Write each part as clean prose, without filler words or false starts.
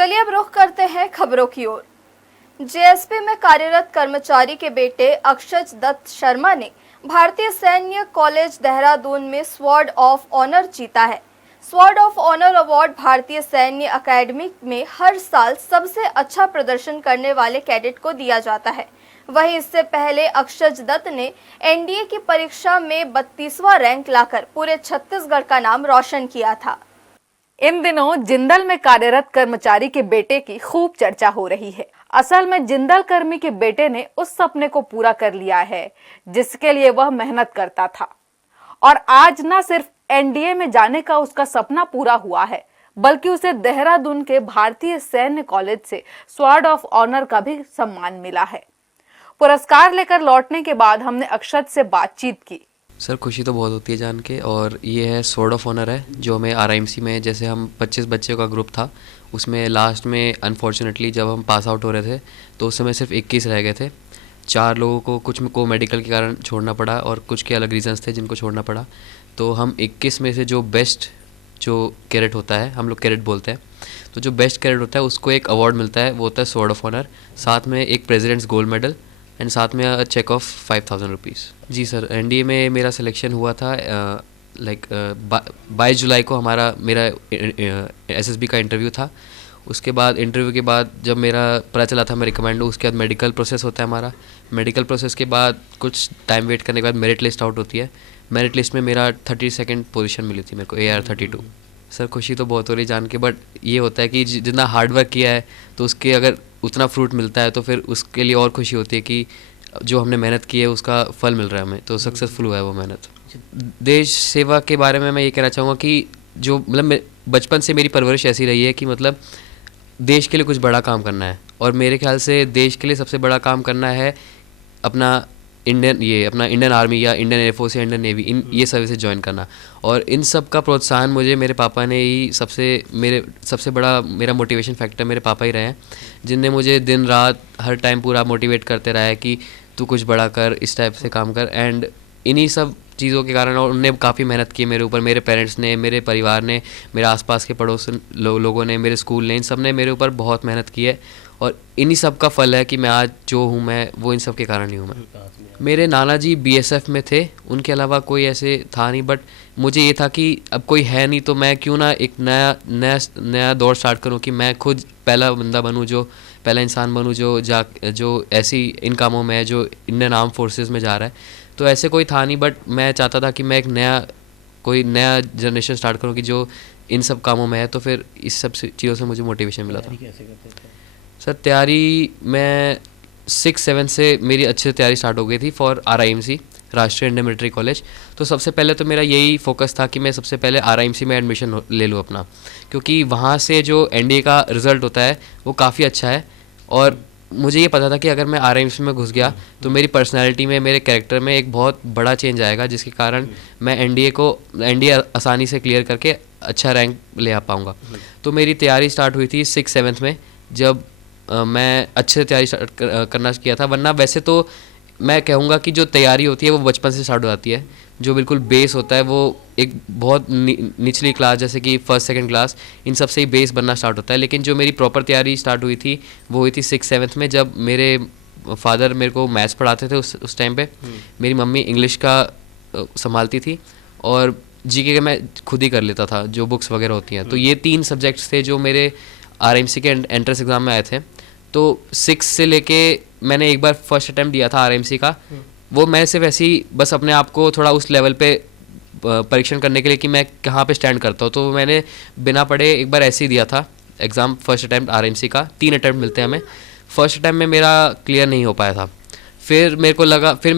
चलिए अब रुख करते हैं खबरों की ओर। जेएसपी में कार्यरत कर्मचारी के बेटे अक्षज दत्त शर्मा ने भारतीय सैन्य कॉलेज देहरादून में स्वॉर्ड ऑफ ऑनर जीता है। स्वॉर्ड ऑफ ऑनर अवार्ड भारतीय सैन्य अकेडमी में हर साल सबसे अच्छा प्रदर्शन करने वाले कैडेट को दिया जाता है। वहीं इससे पहले अक्षज दत्त ने एनडीए की परीक्षा में 32वां रैंक लाकर पूरे छत्तीसगढ़ का नाम रोशन किया था। इन दिनों जिंदल में कार्यरत कर्मचारी के बेटे की खूब चर्चा हो रही है। असल में जिंदल कर्मी के बेटे ने उस सपने को पूरा कर लिया है जिसके लिए वह मेहनत करता था, और आज न सिर्फ एनडीए में जाने का उसका सपना पूरा हुआ है, बल्कि उसे देहरादून के भारतीय सैन्य कॉलेज से स्वॉर्ड ऑफ ऑनर का भी सम्मान मिला है। पुरस्कार लेकर लौटने के बाद हमने अक्षत से बातचीत की। सर खुशी तो बहुत होती है जान के, और ये है स्वॉर्ड ऑफ ऑनर है जो हमें आरआईएमसी में, जैसे हम 25 बच्चों का ग्रुप था, उसमें लास्ट में अनफॉर्चुनेटली जब हम पास आउट हो रहे थे तो उस समय सिर्फ 21 रह गए थे। 4 लोगों को कुछ को मेडिकल के कारण छोड़ना पड़ा और कुछ के अलग रीजंस थे जिनको छोड़ना पड़ा। तो हम 21 में से जो बेस्ट जो कैडेट होता है, हम लोग कैडेट बोलते हैं, तो जो बेस्ट कैडेट होता है उसको एक अवार्ड मिलता है, वो होता है स्वॉर्ड ऑफ ऑनर, साथ में एक प्रेसिडेंट्स गोल्ड मेडल एंड साथ में चेक ऑफ 5000 रुपीज़। जी सर, एनडीए में मेरा सिलेक्शन हुआ था लाइक 22 जुलाई को मेरा एसएसबी का इंटरव्यू था। उसके बाद इंटरव्यू के बाद जब मेरा पता चला था मैं रिकमेंड हूँ, उसके बाद मेडिकल प्रोसेस होता है हमारा। मेडिकल प्रोसेस के बाद कुछ टाइम वेट करने के बाद मेरिट लिस्ट आउट होती है। मेरिट लिस्ट में मेरा 32nd पोजीशन मिली थी मेरे को, AR32। सर खुशी तो बहुत हो रही जान के, बट ये होता है कि जितना हार्ड वर्क किया है तो उसके अगर उतना फ्रूट मिलता है तो फिर उसके लिए और खुशी होती है कि जो हमने मेहनत की है उसका फल मिल रहा है हमें, तो सक्सेसफुल हुआ है वो मेहनत। देश सेवा के बारे में मैं ये कहना चाहूँगा कि जो मतलब बचपन से मेरी परवरिश ऐसी रही है कि मतलब देश के लिए कुछ बड़ा काम करना है, और मेरे ख्याल से देश के लिए सबसे बड़ा काम करना है अपना इंडियन आर्मी या इंडियन एयरफोर्स या इंडियन नेवी, ये सर्विसेज ज्वाइन करना। और इन सब का प्रोत्साहन मुझे मेरे पापा ने ही सबसे बड़ा मेरा मोटिवेशन फैक्टर मेरे पापा ही रहे हैं, जिनने मुझे दिन रात हर टाइम पूरा मोटिवेट करते रहा है कि तू कुछ बड़ा कर, इस टाइप से काम कर। एंड इन्हीं सब चीज़ों के कारण, और उनने काफ़ी मेहनत की मेरे ऊपर, मेरे पेरेंट्स ने, मेरे परिवार ने, मेरे आसपास के पड़ोसन लोगों ने, मेरे स्कूल ने, इन सब ने मेरे ऊपर बहुत मेहनत की है, और इन्हीं सब का फल है कि मैं आज जो हूँ, मैं वो इन सब के कारण ही हूँ। मैं मेरे नाना जी बीएसएफ में थे, उनके अलावा कोई ऐसे था नहीं, बट मुझे ये था कि अब कोई है नहीं तो मैं क्यों ना एक नया दौर स्टार्ट करूँ कि मैं खुद पहला बंदा बनूँ, जो पहला इंसान बनूँ जो ऐसी इन कामों में है, जो इंडियन आर्म फोर्सेस में जा रहा है। तो ऐसे कोई था नहीं, बट मैं चाहता था कि मैं एक नया जनरेशन स्टार्ट करूँ कि जो इन सब कामों में है, तो फिर इस सब चीज़ों से मुझे मोटिवेशन मिला था। सर तैयारी मैं 6-7 से मेरी अच्छे से तैयारी स्टार्ट हो गई थी फॉर RIMC, राष्ट्रीय इंडियन मिलिट्री कॉलेज। तो सबसे पहले तो मेरा यही फोकस था कि मैं सबसे पहले RIMC में एडमिशन ले लूँ अपना, क्योंकि वहाँ से जो एनडीए का रिज़ल्ट होता है वो काफ़ी अच्छा है, और मुझे ये पता था कि अगर मैं RIMC में घुस गया तो मेरी पर्सनैलिटी में, मेरे कैरेक्टर में एक बहुत बड़ा चेंज आएगा, जिसके कारण मैं एनडीए आसानी से क्लियर करके अच्छा रैंक ले आ पाऊँगा। तो मेरी तैयारी स्टार्ट हुई थी 6-7 में, जब मैं अच्छे से तैयारी स्टार्ट करना किया था। वरना वैसे तो मैं कहूँगा कि जो तैयारी होती है वो बचपन से स्टार्ट हो जाती है, जो बिल्कुल बेस होता है वो एक बहुत निचली क्लास जैसे कि 1st-2nd क्लास, इन सब से ही बेस बनना स्टार्ट होता है। लेकिन जो मेरी प्रॉपर तैयारी स्टार्ट हुई थी वो हुई थी 6-7 में, जब मेरे फादर मेरे को मैथ्स पढ़ाते थे उस टाइम पे, मेरी मम्मी इंग्लिश का संभालती थी, और जीके का मैं खुद ही कर लेता था, जो बुक्स वगैरह होती हैं। तो ये 3 सब्जेक्ट्स थे जो मेरे RIMC के एंट्रेंस एग्ज़ाम में आए थे। तो 6 से लेके मैंने एक बार फर्स्ट अटैम्प्ट दिया था RIMC का, वो मैं सिर्फ ऐसे ही बस अपने आप को थोड़ा उस लेवल पे परीक्षण करने के लिए कि मैं कहाँ पे स्टैंड करता हूँ, तो मैंने बिना पढ़े एक बार ऐसे ही दिया था एग्ज़ाम, फर्स्ट अटैम्प्ट RIMC का। 3 अटैम्प्ट मिलते हैं हमें, फर्स्ट अटैम्प्ट में मेरा क्लियर नहीं हो पाया था। फिर मेरे को लगा, फिर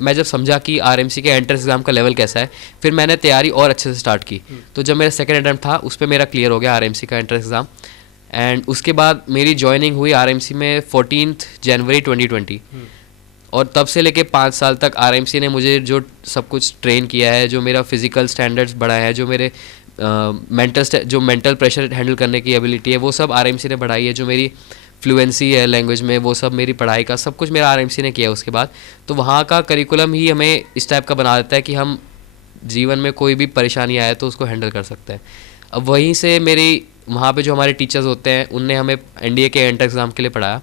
मैं जब समझा कि RIMC के एंट्रेंस एग्ज़ाम का लेवल कैसा है, फिर मैंने तैयारी और अच्छे से स्टार्ट की। तो जब मेरा सेकेंड अटैम्प्ट था उस पर मेरा क्लियर हो गया RIMC का एंट्रेंस एग्ज़ाम, एंड उसके बाद मेरी ज्वाइनिंग हुई RIMC में 14 जनवरी 2020। और तब से लेके 5 साल तक RIMC ने मुझे जो सब कुछ ट्रेन किया है, जो मेरा फिज़िकल स्टैंडर्ड्स बढ़ाया है, जो मेरे मेंटल प्रेशर हैंडल करने की एबिलिटी है, वो सब RIMC ने बढ़ाई है, जो मेरी फ्लुएंसी है लैंग्वेज में, वो सब मेरी पढ़ाई का सब कुछ मेरा RIMC ने किया उसके बाद। तो वहाँ का करिकुलम ही हमें इस टाइप का बना देता है कि हम जीवन में कोई भी परेशानी आए तो उसको हैंडल कर सकते हैं। अब वहीं से मेरी वहाँ पे जो हमारे टीचर्स होते हैं उनने हमें एनडीए के एंट्रेंस एग्ज़ाम के लिए पढ़ाया।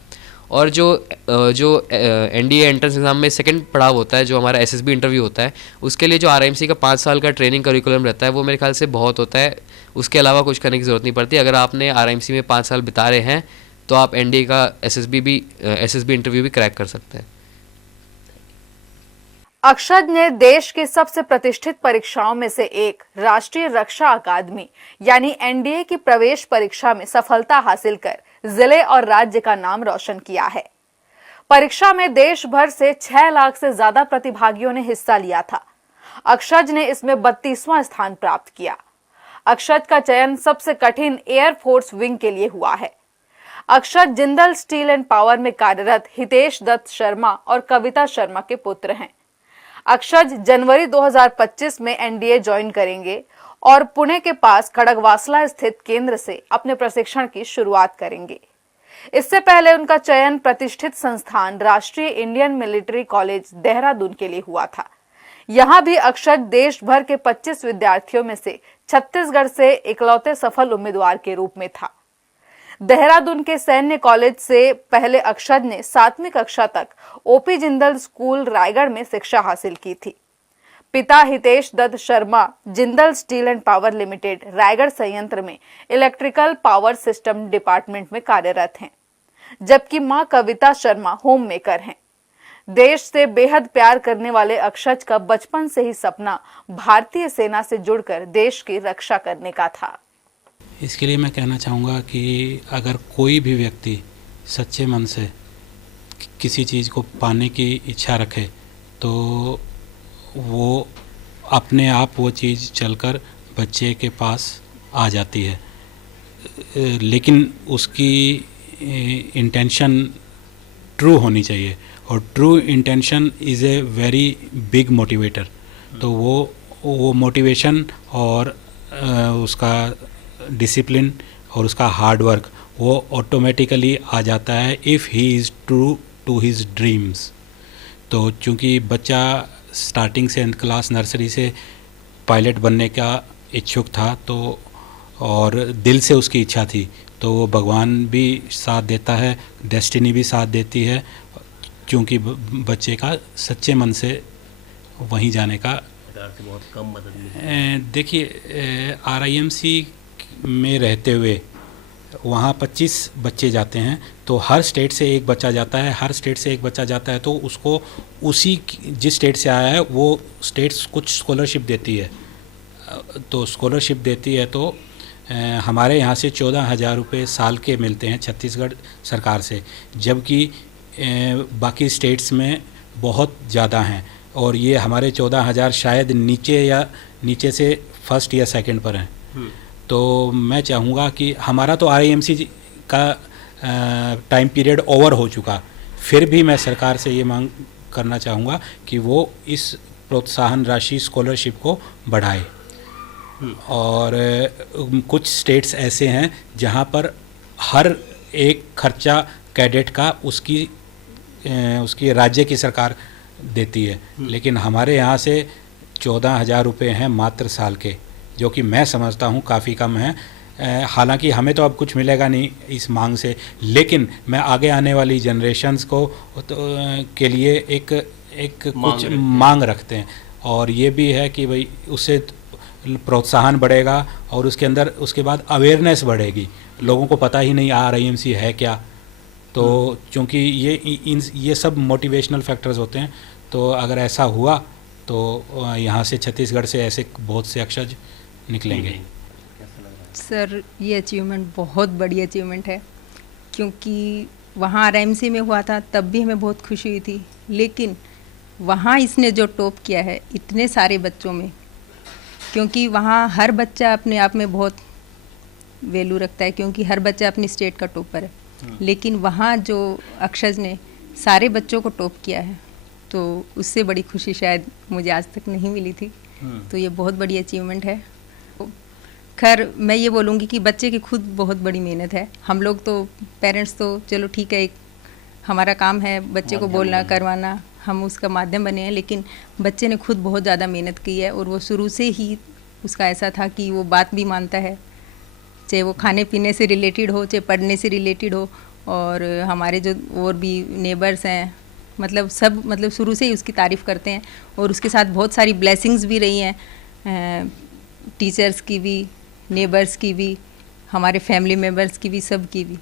और जो एनडीए एंट्रेंस एग्ज़ाम में सेकंड पड़ाव होता है, जो हमारा एसएसबी इंटरव्यू होता है, उसके लिए जो आरआईएमसी का 5 साल का ट्रेनिंग करिकुलम रहता है वो मेरे ख्याल से बहुत होता है। उसके अलावा कुछ करने की ज़रूरत नहीं पड़ती। अगर आपने आरआईएमसी में 5 साल बिता रहे हैं तो आप एनडीए का एसएसबी इंटरव्यू भी क्रैक कर सकते हैं। अक्षत ने देश की सबसे प्रतिष्ठित परीक्षाओं में से एक राष्ट्रीय रक्षा अकादमी यानी एनडीए की प्रवेश परीक्षा में सफलता हासिल कर जिले और राज्य का नाम रोशन किया है। परीक्षा में देश भर से 6 लाख से ज्यादा प्रतिभागियों ने हिस्सा लिया था। अक्षत ने इसमें 32वां स्थान प्राप्त किया। अक्षत का चयन सबसे कठिन एयरफोर्स विंग के लिए हुआ है। अक्षत जिंदल स्टील एंड पावर में कार्यरत हितेश दत्त शर्मा और कविता शर्मा के पुत्र हैं। अक्षत जनवरी 2025 में एनडीए ज्वाइन करेंगे और पुणे के पास खड़गवासला स्थित केंद्र से अपने प्रशिक्षण की शुरुआत करेंगे। इससे पहले उनका चयन प्रतिष्ठित संस्थान राष्ट्रीय इंडियन मिलिट्री कॉलेज देहरादून के लिए हुआ था। यहां भी अक्षत देश भर के 25 विद्यार्थियों में से छत्तीसगढ़ से इकलौते सफल उम्मीदवार के रूप में था। देहरादून के सैन्य कॉलेज से पहले अक्षत ने 7वीं कक्षा तक ओपी जिंदल स्कूल रायगढ़ में शिक्षा हासिल की थी। पिता Hitesh Dutt Sharma Jindal steel and power limited Raigarh संयंत्र में इलेक्ट्रिकल पावर सिस्टम डिपार्टमेंट में कार्यरत हैं, जबकि मां कविता शर्मा होम मेकर हैं। देश से बेहद प्यार करने वाले अक्षत का बचपन से ही सपना भारतीय सेना से जुड़कर देश की रक्षा करने का था। इसके लिए मैं कहना चाहूँगा कि अगर कोई भी व्यक्ति सच्चे मन से किसी चीज़ को पाने की इच्छा रखे तो वो अपने आप वो चीज़ चलकर बच्चे के पास आ जाती है, लेकिन उसकी इंटेंशन ट्रू होनी चाहिए और true intention is a very big motivator. तो वो मोटिवेशन और उसका डिसिप्लिन और उसका हार्ड वर्क वो ऑटोमेटिकली आ जाता है if he is true to his dreams. तो चूँकि बच्चा स्टार्टिंग से क्लास नर्सरी से पायलट बनने का इच्छुक था तो और दिल से उसकी इच्छा थी, तो वो भगवान भी साथ देता है, डेस्टिनी भी साथ देती है, क्योंकि बच्चे का सच्चे मन से वहीं जाने का बहुत कम मदद मिली। देखिए आरआईएमसी में रहते हुए वहाँ 25 बच्चे जाते हैं, तो हर स्टेट से एक बच्चा जाता है, हर स्टेट से एक बच्चा जाता है, तो उसको उसी जिस स्टेट से आया है वो स्टेट्स कुछ स्कॉलरशिप देती है। तो स्कॉलरशिप देती है तो हमारे यहाँ से 14,000 रुपये साल के मिलते हैं छत्तीसगढ़ सरकार से, जबकि बाकी स्टेट्स में बहुत ज़्यादा हैं और ये हमारे 14,000 शायद नीचे से फर्स्ट या सेकंड पर हैं। तो मैं चाहूँगा कि हमारा तो आरआईएमसी का टाइम पीरियड ओवर हो चुका, फिर भी मैं सरकार से ये मांग करना चाहूँगा कि वो इस प्रोत्साहन राशि स्कॉलरशिप को बढ़ाए। और कुछ स्टेट्स ऐसे हैं जहाँ पर हर एक खर्चा कैडेट का उसकी राज्य की सरकार देती है, लेकिन हमारे यहाँ से 14,000 रुपये हैं मात्र साल के, जो कि मैं समझता हूँ काफ़ी कम है। हालांकि हमें तो अब कुछ मिलेगा नहीं इस मांग से, लेकिन मैं आगे आने वाली जनरेशन्स को के लिए एक कुछ मांग रखते हैं, और ये भी है कि भाई उससे प्रोत्साहन बढ़ेगा और उसके बाद अवेयरनेस बढ़ेगी। लोगों को पता ही नहीं आरआईएमसी है क्या, तो चूँकि ये सब मोटिवेशनल फैक्टर्स होते हैं, तो अगर ऐसा हुआ तो यहाँ से छत्तीसगढ़ से ऐसे बहुत से अक्षर निकलेंगे। सर ये अचीवमेंट बहुत बड़ी अचीवमेंट है, क्योंकि वहाँ आरआईएमसी में हुआ था तब भी हमें बहुत खुशी हुई थी, लेकिन वहाँ इसने जो टॉप किया है इतने सारे बच्चों में, क्योंकि वहाँ हर बच्चा अपने आप में बहुत वैल्यू रखता है, क्योंकि हर बच्चा अपनी स्टेट का टॉपर है, लेकिन वहाँ जो अक्षर ने सारे बच्चों को टॉप किया है, तो उससे बड़ी खुशी शायद मुझे आज तक नहीं मिली थी। तो ये बहुत बड़ी अचीवमेंट है। खैर मैं ये बोलूँगी कि बच्चे की खुद बहुत बड़ी मेहनत है। हम लोग तो पेरेंट्स तो चलो ठीक है, एक हमारा काम है बच्चे को बोलना करवाना, हम उसका माध्यम बने हैं, लेकिन बच्चे ने खुद बहुत ज़्यादा मेहनत की है और वो शुरू से ही उसका ऐसा था कि वो बात भी मानता है, चाहे वो खाने पीने से रिलेटेड हो, चाहे पढ़ने से रिलेटेड हो। और हमारे जो और भी नेबर्स हैं, मतलब सब मतलब शुरू से ही उसकी तारीफ़ करते हैं। और उसके साथ बहुत सारी ब्लेसिंग्स भी रही हैं, टीचर्स की भी, नेबर्स की भी, हमारे फैमिली मेम्बर्स की भी, सब की भी।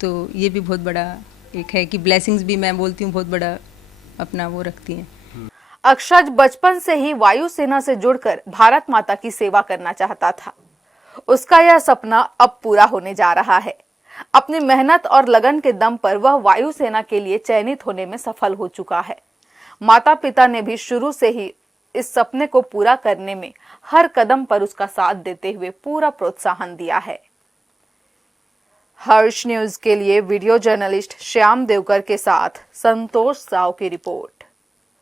तो ये भी बहुत बड़ा एक है कि ब्लेसिंग्स भी मैं बोलती हूँ बहुत बड़ा अपना वो रखती हैं। अक्षज बचपन से ही वायुसेना से जुड़कर भारत माता की सेवा करना चाहता था। उसका यह सपना अब पूरा होने जा रहा है। अपनी मेहनत और लगन के दम पर वह वायुसेना के लिए चयनित होने में सफल हो चुका है। माता पिता ने भी शुरू से ही इस सपने को पूरा करने में हर कदम पर उसका साथ देते हुए पूरा प्रोत्साहन दिया है। हर्ष न्यूज के लिए वीडियो जर्नलिस्ट श्याम देवकर के साथ संतोष साव की रिपोर्ट।